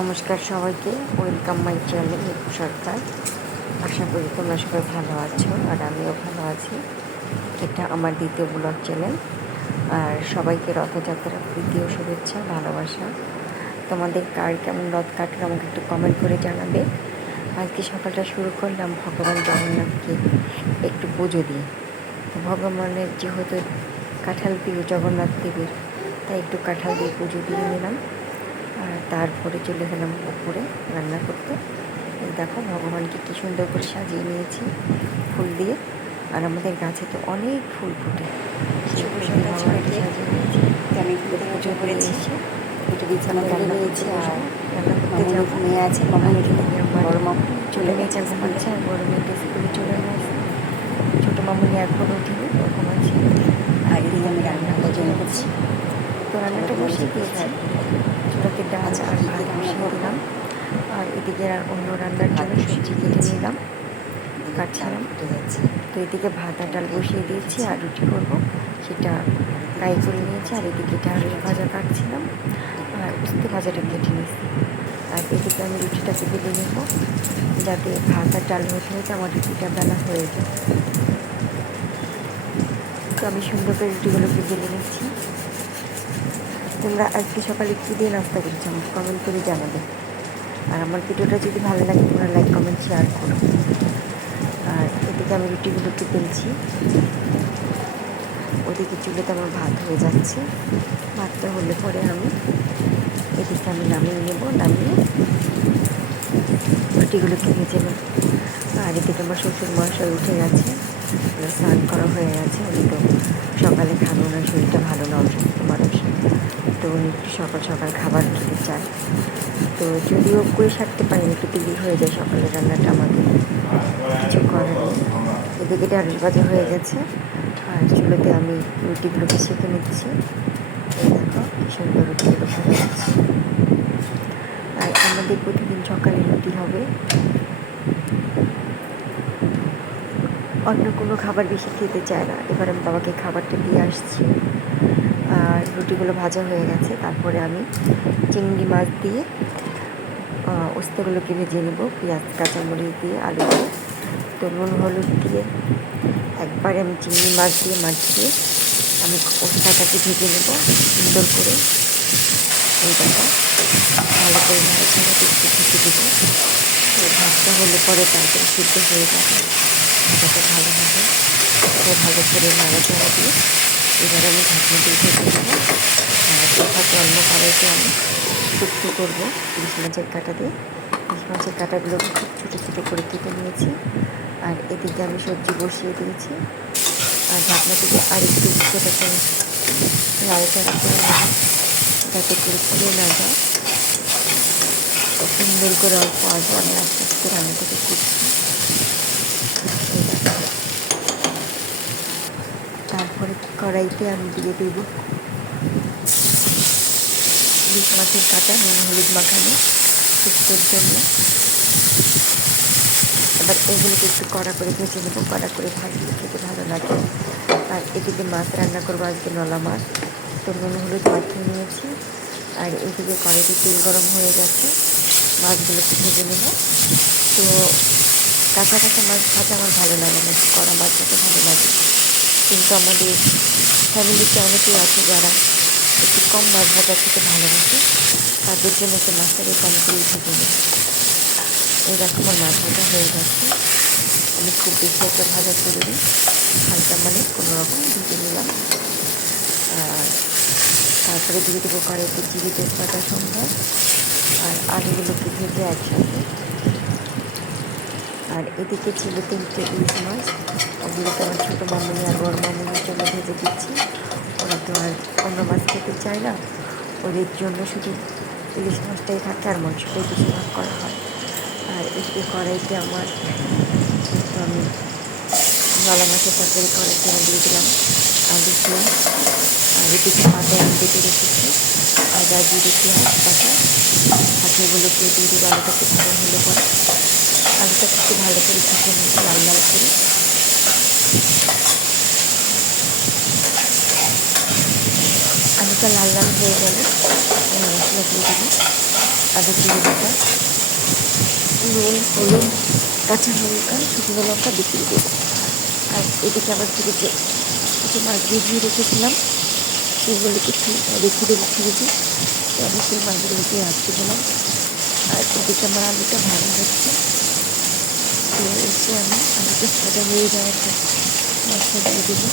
নমস্কার সবাইকে, welcome my channel Nipu সরকার। আশা করি তোমরা সবাই ভালো আছো আর আমিও ভালো আছি। এটা আমার দ্বিতীয় ব্লগ চ্যানেল। আর সবাইকে রথযাত্রার দ্বিতীয় শুভেচ্ছা, ভালোবাসা। তোমাদের কার কেমন রথ কাটলো আমাকে একটু কমেন্ট করে জানাবে। আজকে সকালটা শুরু করলাম ভগবান জগন্নাথকে একটু পুজো দিয়ে। তো ভগবানের যেহেতু কাঁঠাল প্রিয় জগন্নাথ দেবীর, তাই একটু কাঁঠাল দিয়ে পুজো দিয়ে নিলাম। আর তারপরে চলে গেলাম উপরে রান্না করতে। এই দেখো ভগবানকে কী সুন্দর করে সাজিয়ে নিয়েছি ফুল দিয়ে। আর আমাদের গাছে তো অনেক ফুল ফুটে, সেই ফুল দিয়ে ভগবানকে সাজিয়ে নিয়েছি। আমি পুজো করে এসে একটু বিছানা তুলে নিয়েছি আর রান্না করতে যাবো। মেয়ে আছে, মামুনি আমার বড় মামু ছোটো মেয়েটা ঘুমাচ্ছে আর বড়ো মেয়েটা স্কুলে চলে গেছে। ছোটো মামুনি এখনও উঠিনি, ও ঘুমাচ্ছে। আর এদিকে আমি রান্নাটা জন্য করছি। তো রান্নাটা বসিয়ে দিয়েছি, চুলাতে ডাল আর ভাত বসিয়ে দিলাম। আর এদিকে আর অন্য রান্নার জন্য সবজি কেটে নিলাম, কাটছিলাম। তো এদিকে ভাত আর ডাল বসিয়ে দিয়েছি আর রুটি করবো, সেটা ফ্রাই করে নিয়েছি। আর এদিকে ঢ্যাঁড়স ভাজা কাটছিলাম আর উস্তে ভাজাটা কেটে নিয়েছি। আর এদিকে আমি রুটিটাকে বেলে নেব, যাতে ভাত আর ডাল হতে হতে আমার রুটিটা বেলা হয়ে যায়। তো আমি সুন্দর করে রুটিগুলোকে বেলে নিচ্ছি। তোমরা আজকে সকালে কী দিয়ে নাস্তা করেছো আমাকে কমেন্ট করে জানাবে। আর আমার ভিডিওটা যদি ভালো লাগে তোমরা লাইক কমেন্ট শেয়ার করো। আর এদিকে আমি রুটিগুলোকে বেলছি, ওদিকে চুলেতে আমার ভাত হয়ে যাচ্ছে। ভাতটা হলে পরে এদিকে আমি নামিয়ে নেব, নামিয়ে রুটিগুলোকে ভেজে নেব। আর এদিকে আমার শ্বশুর মশাই উঠে গেছে, স্নান করা হয়ে গেছে। উনি তো সকালে খাবে, ওনার শরীরটা ভালো না, অসুস্থ মানুষ, তো উনি একটু সকাল সকাল খাবার খেতে চায়। তো যদিও করে সারতে পারিনি, একটু দেরি হয়ে যায় সকালের রান্নাটা আমাদের, কিছু করার নেই। এদিকে ঢ্যাঁড়স ভাজা হয়ে গেছে আর চুলোতে আমি রুটিগুলোকে সেঁকে নিচ্ছি। এই দেখো কি সুন্দর রুটিগুলো ভাজা হচ্ছে। আর আমাদের প্রতিদিন সকালে রুটি হবে, অন্য কোনো খাবার বেশি খেতে চায় না। এবার আমি বাবাকে খাবারটা দিয়ে আসছি। আর রুটিগুলো ভাজা হয়ে গেছে, তারপরে আমি চিংড়ি মাছ দিয়ে উস্তেগুলোকে ভেজে নেব, পেঁয়াজ কাঁচামরিচ দিয়ে আলু দিয়ে। তো নুন হলুদ দিয়ে একবারে আমি চিংড়ি মাছ দিয়ে মাখিয়ে আমি উস্তাটাকে ভেজে নেব সুন্দর করে। এই দেখো ভালো করে নাড়াচাড়া একটু ভেজে দেবো। তো ভাতটা হলে পরে তারপরে সিদ্ধ হয়ে যাবে, ভাজাটা ভালো হবে। তো ভালো করে নাড়াচাড়া দিয়ে এবার আমি ঢাকনা দিয়ে ঢেকে দেবো। আর এটাকে অন্য কড়াইতে আমি শুক্তো করবো ইলিশ মাছের কাঁটা দিয়ে। ইলিশ মাছের কাঁটাগুলোকে খুব ছোটো ছোটো করে কেটে নিয়েছি। আর এদিকে আমি সবজি বসিয়ে দিয়েছি। আর ঢাকনা থেকে আরেকটু সেটাকে নাড়াচাড়া করে নেব, যাতে করে পুড়ে না যায়। সুন্দর করে অল্প আগে আমি আস্তে আস্তে রান্নাটাকে করছি। তারপরে কড়াইতে আমি দিয়ে দেব ইলিশ মাছের কাঁটা, নুন হলুদ মাখানো শুক্তোর জন্য। এবার এগুলোকে একটু কড়া করে ভেজে নেবো, কড়া করে ভাজলে খেতে ভালো লাগে। আর এদিকে মাছ রান্না করবো আজকে, নলা মাছ। তো নুন হলুদ মাখিয়ে নিয়েছি। আর এদিকে কড়াইতে তেল গরম হয়ে গেছে, মাছগুলোকে ভেজে নেব। তো কাঁচা কাঁচা মাছ ভাজা আমার ভালো লাগে না, কড়া মাছ ভাজা ভালো লাগে। কিন্তু আমাদের ফ্যামিলিতে অনেকেই আছে যারা একটু কম মাছ ভাজা খেতে ভালোবাসে, তাদের জন্য একটু মাছটাকে কম করেই ভেজে নেব। এই দেখো আমার মাছ ভাজা হয়ে গেছে। আমি খুব বেশি একটা ভাজা করিনি, হালকা মানে কোনো রকম ভেজে নিলাম। আর তারপরে দিয়ে দেবো কড়াইতে জিরে তেজপাতা সম্ভার আর আলুগুলোকে ভেজে একসাথে। আর এদিকে ছিল 3টে ইলিশ মাছ, ওগুলোকে আমার ছোটো মামুনি আর বড় মামুনির জন্য ভেজে দিচ্ছি। ওরা তো আর অন্য মাছ খেতে চায় না, ওদের জন্য শুধু ইলিশ মাছটাই থাকে আর মাংসটাই বেশিরভাগ করা হয়। আর এদিকে কড়াইতে আমার একটু আমি নলা মাছের তরকারি করার জন্য দিয়ে দিলাম আলু পেঁয়াজ। আর এদিকে পাতায় আমি কেটে রেখেছি আদা জিরে পেঁয়াজ বাটা, পাখিগুলোকে দিয়ে দেবো। আলুটাকে ভালো হলে পরে আলুটাকে একটু ভালো করে ভেজে নেবো লাল লাল করে। আলুটা লাল লাল হয়ে গেলে আমি মশলা দিয়ে দেবো। আদা চিনি বাটা, নুন, হলুদ, কাঁচা লঙ্কা, শুকনো লঙ্কা দিয়ে দেবো। আর এদিকে আবার ফ্রিজে কিছু মাছ ভিজিয়ে রেখেছিলাম, সেগুলোকে রেখে দেবো ফ্রিজে। তো আমি সেই মাছগুলোকে আজকে দিলাম। আর এদিকে আমার আলুটা ভালো হচ্ছে। তো এসে আমি আলুটা ভাজা হয়ে যাওয়ার পর মশলা দিয়ে দেবো।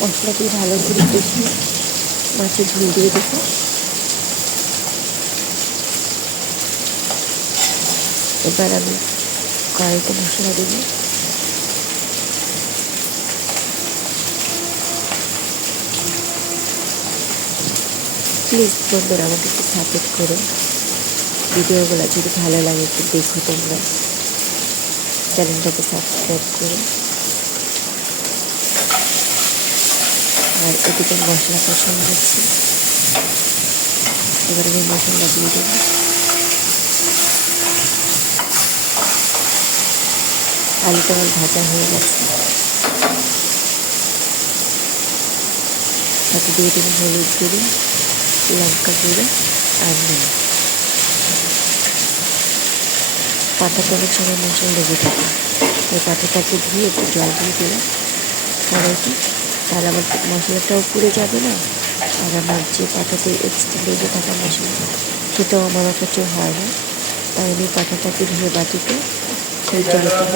মশলা দিয়ে ভালো করে কষিয়ে মাছের ঝোল দিয়ে দেবো। এবার আমি কড়াইতে মশলা দেবো। প্লিজ বন্ধুরা আমাকে একটু সাপোর্ট করো, ভিডিওগুলো যদি ভালো লাগে একটু দেখো তোমরা, চ্যানেলটাকে সাবস্ক্রাইব করো। আর এদিকে মশলা কষানো হচ্ছে, এবার আমি মশলা দিয়ে দেবো। আলুটা আমার ভাজা হয়ে গেছে, তাতে দিয়ে দেবো হলুদ গুঁড়ো, লঙ্কা গুঁড়ো আর নুন। পাতাটা অনেক সময় মশলা লেগে থাকে, ওই পাতাটাকে ধুয়ে একটু জল দিয়ে দিলাম কড়াইতে, তাহলে আমার মশলাটাও পুড়ে যাবে না। আর আমার যে পাতাতে এক্সট্রা লেগে থাকা মশলা সেটাও আমার কাছে হয় না। তাই আমি পাতাটাকে ধুয়ে বাটিতে সেই জলের জন্য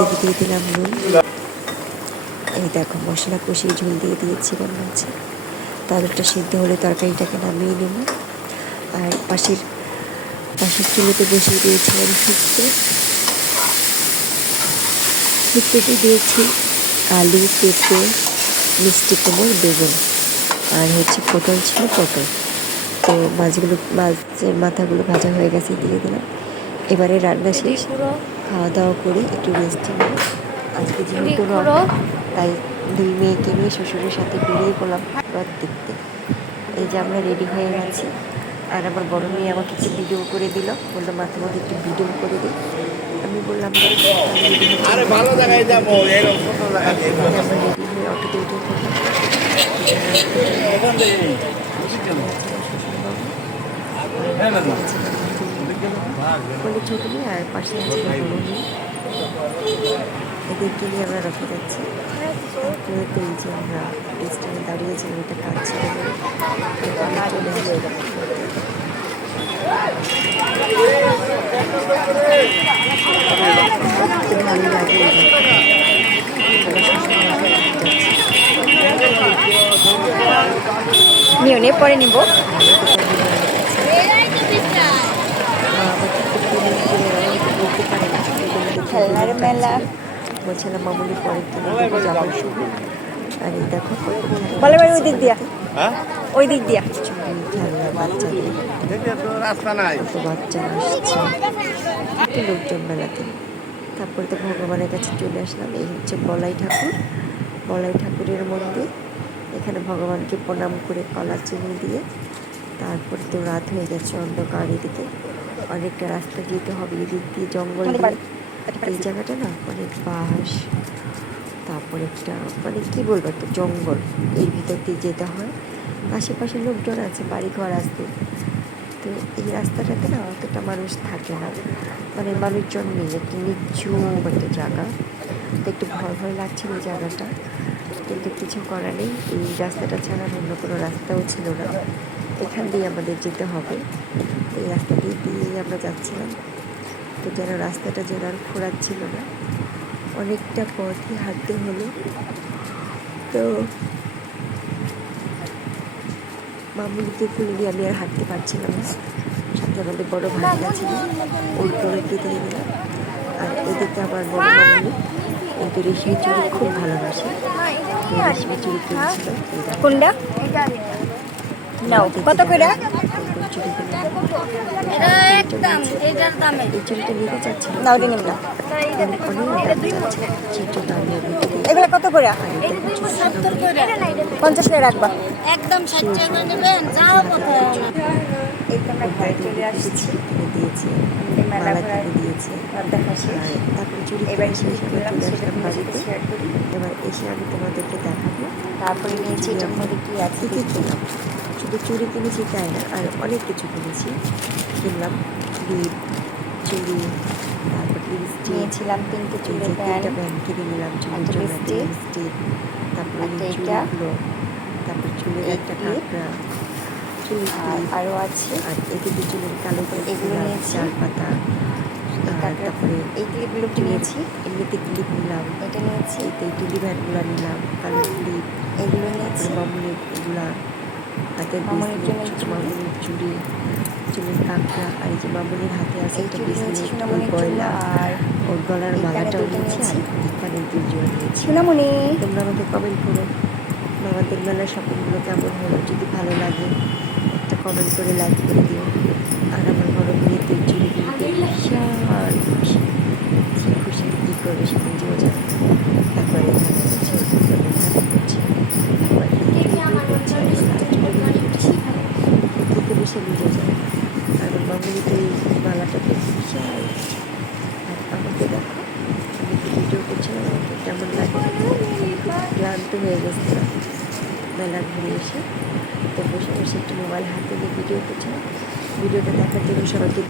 এদিকে দিয়ে দিলাম নুন। এই দেখো মশলা কষিয়ে ঝোল দিয়ে দিয়েছিলাম মাছে। তাদেরটা সিদ্ধ হলে তরকারিটাকে নামিয়ে নেব। আর পাশের চুলোতে বসিয়ে দিয়েছিলাম শুক্তোতে দিয়েছি আলু, পেঁপে, মিষ্টি কুমড়, বেগুন আর হচ্ছে পটল ছিল, পটল। তো মাছের মাথাগুলো ভাজা হয়ে গেছে, দিয়ে দিলাম। এবারে রান্না শেষ, খাওয়া দাওয়া করে একটু রেস্ট নিয়ে আজকে যেহেতু রথ, তাই 2 মেয়েকে নিয়ে শ্বশুরের সাথে বেরিয়ে পড়লাম রথ দেখতে। এই যে আমরা রেডি হয়ে গেছি। আর আমার বড় মেয়ে আমাকে একটু ভিডিও করে দিল, বললো মাঝে মধ্যে একটু ভিডিও করে দিই। আমি বললাম আমরা রেডি হয়ে অটোতে উঠে বলে ছোট মেয়ে আর পাশে আছে বড় মেয়ে। এদেরকে নিয়ে আমরা রথে যাচ্ছি। তো এই যে আমরা স্টেশনে দাঁড়িয়েছিলাম, এটা কাজ ছিল বলে চলে আসলাম। ভালো লাগে নিয়ে পরে নিব। খেলনার মেলা বলছিলাম মামুনি পরের দিনে যাবার শুভ। আর এই দেখো বলে বাড়ি ওই দিক দিয়া, ওই দিক দিয়া খেলনা বাচ্চাদের, কত বাচ্চা আসছে, কত লোকজন মেলাতে। তারপরে তো ভগবানের কাছে চলে আসলাম। এই হচ্ছে বলাই ঠাকুরের মন্দির। এখানে ভগবানকে প্রণাম করে কলা চিনি দিয়ে তারপরে তো রাত হয়ে গেছে, অন্ধকার। এদিকে অনেকটা রাস্তা যেতে হবে, এদিক দিয়ে জঙ্গল দিয়ে। এই জায়গাটা না অনেক বাঁশ, তারপর একটা মানে কী বলবো একটা জঙ্গল, এর ভিতর দিয়ে যেতে হয়। আশেপাশে লোকজন আছে, বাড়িঘর আছে। তো এই রাস্তাটাতে না অতটা মানুষ থাকে না, মানে মানুষজন নেই, একটু নিচুম একটা জায়গা। তো একটু ভয় লাগছিল এই জায়গাটা, কিন্তু কিছু করার নেই। এই রাস্তাটা ছাড়া অন্য কোনো রাস্তাও ছিল না, এখান দিয়ে আমাদের যেতে হবে। এই রাস্তা দিয়েই আমরা যাচ্ছিলাম। তো যেন রাস্তাটা যেন আর খোঁড়াচ্ছিল না, অনেকটা পথই হাঁটতে হলো। তো মামুনিকে খুলে নিয়ে আমি আর হাঁটতে পারছিলাম না, সাথে আমাদের বড় ভাইটা ছিল, ওর দৌড়কে দিয়ে দিলাম। আর এদিকে আমার বড় মামুনি কিন্তু রেশমি চুড়ি খুব ভালোবাসে, তো রেশমি চুড়ি কিনছিল। কোনটা নাও কত করে? এই চুড়িটা নিতে চাচ্ছিল, নাও রে নিমলা। এগুলো কত করে? 50 করে রাখবা। একদম 60 টাকা নেবেন, যাও কোথায়। এই তো আমরা ঘরে চলে আসছি, দিয়েছে মেলা ঘুরে দিয়েছে। দেখা শেষ। তারপরে চুড়ি এবার শেষ কি করে করলাম চলে সেটা আসলাম বাড়িতে। শেয়ার করি। এবার এসে আমি তোমাদেরকে দেখাবো তারপরে নিয়েছি এটার মধ্যে কি আছে কী কী খেলাম। শুধু চুড়ি কিনেছি তাই না, আর অনেক কিছু কিনলাম ক্লিপ, চুড়ি, তারপর লিপস্টিক, নিয়েছিলাম 3টে চুলের তিনটা ব্যান্ড, ব্যান্ড কিনে নিলাম চুলের একটা জন্য, একটা লিপস্টিক, লিপস্টিক, তারপর একটা এটা, চুড়িগুলো, তারপর চুলের এই একটা ক্লিপ, কাঁকড়া, চুলের আর ক্লিপ, আরও আছে আর এদিকে চুলের কালো ক্লিপ এগুলো নিলাম, নিয়েছি। 4 পাতা, এই আর কাঁকড়া, তারপরে এই ক্লিপগুলো চুলের নিয়েছি, এমনিতে ক্লিপ নিলাম, এটা নিয়েছি, এই টুলি ব্যান্ডগুলো নিলাম, কালো ক্লিপ, এগুলো তারপরে নিয়েছি, মামুনির এগুলা, হাতের মামনির ব্রেসলেট, জন্য এই ছোটো চুড়ি, মামুনির চুড়ি, চুলের কাঁকড়া, আর এই যে মামুনির হাতে আছে এই একটা চুড়ি নিয়েছি ব্রেসলেট, ওর সোনামণির জন্য, গয়না, আর ওর গলার এই কানে মালাটাও 2টা নিয়েছি, আর নিয়েছি। এই কানের 2 জোড়া নিয়েছি। সোনামণি, তোমরা আমাকে কমেন্ট করো আমাদের মেলার শপিংগুলো কেমন হলো, যদি ভালো লাগে একটা কমেন্ট করে লাইক করে দিও। আর আমার বড় মেয়ে তো চুড়ি কিনতে বিশাল খুশি, কি খুশি কী করবে সে নিজেও জানে। একবার এখানে করছে, একবার ওখানে করছে, একবার ভিডিও করছে, একবার লাস্ট ভিডিও করছে, কী করবে সে নিজেও জানে। আর ওর মামুনি তো এই মালাটাকে বিশাল খুশি। আর আমাকে দেখো, আমি তো ভিডিও করছিলাম, আমাকে কেমন লাগে, খুব ক্লান্ত হয়ে গেছিলাম মেলা ঘুরে এসে। তো বসে বসে একটু মোবাইল হাতে নিয়ে ভিডিও করছিলাম। ভিডিওটা দেখার জন্য সবাইকে